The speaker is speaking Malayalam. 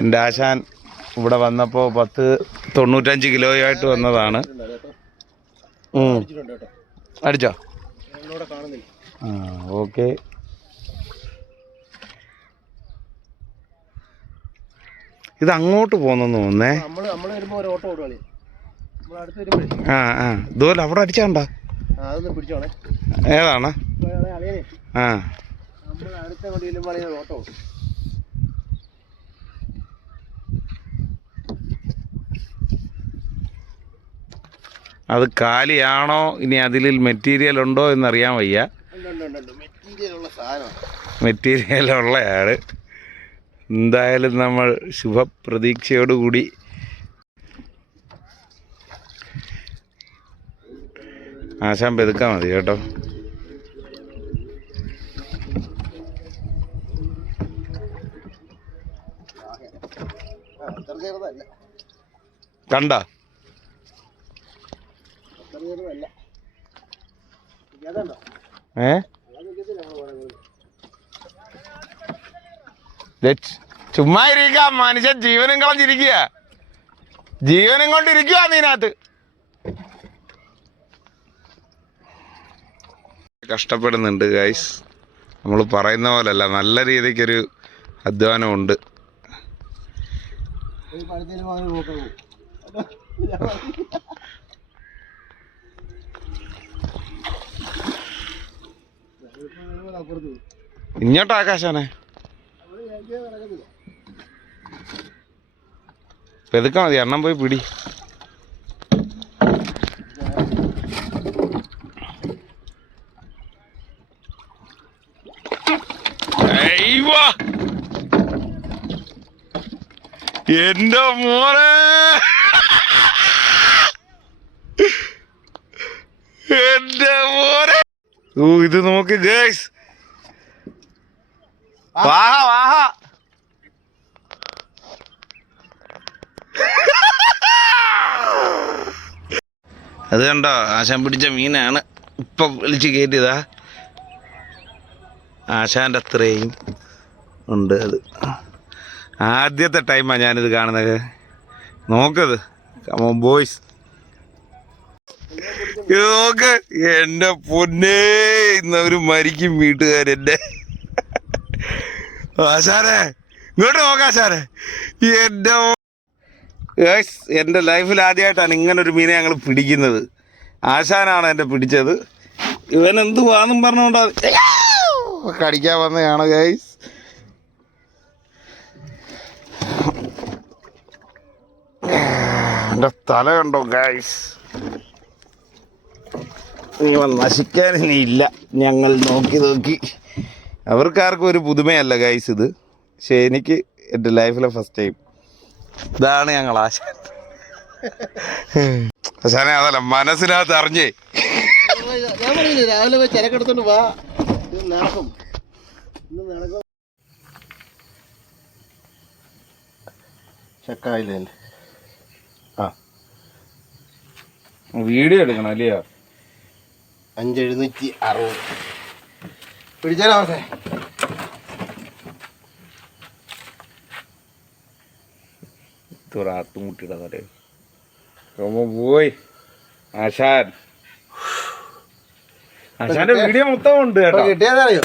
എൻ്റെ ആശാൻ ഇവിടെ വന്നപ്പോൾ 95 കിലോയായിട്ട് വന്നതാണ്. അടിച്ചോ? ആ ഓക്കെ. ഇത് അങ്ങോട്ട് പോന്നെന്ന് തോന്നുന്നേ. ആ ആ ഇതുപോലെ അവിടെ അടിച്ചാണ്ട. ഏതാണ്? ആ അത് കാലിയാണോ ഇനി അതിൽ മെറ്റീരിയൽ ഉണ്ടോ എന്നറിയാൻ വയ്യ. മെറ്റീരിയലുള്ളയാണ്. എന്തായാലും നമ്മൾ ശുഭപ്രതീക്ഷയോടുകൂടി ആശാൻ പെതുക്കാൻ മതി കേട്ടോ. കണ്ട ചുമ്മാ ഇരിക്കുക. മനുഷ്യൻ ജീവനും കളഞ്ഞിരിക്കുക, ജീവനും കൊണ്ടിരിക്കുക അതിനകത്ത്. കഷ്ടപ്പെടുന്നുണ്ട് ഗൈസ്. നമ്മൾ പറയുന്ന പോലല്ല, നല്ല രീതിക്കൊരു അധ്വാനമുണ്ട്. ഇങ്ങോട്ട് ആകാശാനെ പെതുക്കാ മതി, എണ്ണം പോയി പിടി. എന്റെ മോനെ, എന്റെ മോനെ. ഓ ഇത് നോക്ക് ഗൈസ്, വാഹ വാഹ. അത് കണ്ടോ, ആശാൻ പിടിച്ച മീനാണ്. ഇപ്പം വിളിച്ച് കയറ്റിയതാ. ആശാൻ്റെ അത്രയും ഉണ്ട്. അത് ആദ്യത്തെ ടൈമാണ് ഞാനിത് കാണുന്നത്. നോക്കത് ബോയ്സ്, നോക്ക്. എൻ്റെ പൊന്നേ, ഇന്നവര് മരിക്കും വീട്ടുകാരെൻ്റെ. ആശാനെ ഇങ്ങോട്ട് നോക്കാം ആശാനെ. എൻ്റെ ലൈഫിൽ ആദ്യമായിട്ടാണ് ഇങ്ങനൊരു മീനെ ഞങ്ങൾ പിടിക്കുന്നത്. ആശാനാണ് എന്നെ പിടിച്ചത്. ഇവൻ എന്തുവാന്നും പറഞ്ഞുകൊണ്ടാ കടിക്കാൻ വന്നതാണ് ഗൈസ്. എൻ്റെ തല കണ്ടോ ഗൈസ്. ഇവൻ നശിക്കാൻ ഇനിയില്ല. ഞങ്ങൾ നോക്കി നോക്കി, അവർക്കാർക്കും ഒരു പുതുമയല്ല ഗൈസ് ഇത്. പക്ഷെ എനിക്ക് എൻ്റെ ലൈഫിലെ ഫസ്റ്റ് ടൈം. ഇതാണ് ഞങ്ങൾ ആശാൻ. ആശാനെ അതല്ല, മനസ്സിനകത്ത് അറിഞ്ഞേ. രാവിലെ ചിരക്കെടുത്തോണ്ട് വാ, നടക്കും. ചക്കായില്ലേ? ആ വീഡിയോ എടുക്കണം അല്ലയോ? 5760 പിടിച്ചാലേ ആട്ടുമുട്ടിയുടെ തലേ പോയി. ആശാന്റെ വീഡിയോ മൊത്തം ഉണ്ട് കേട്ടോ. കിട്ടിയാതറിയോ?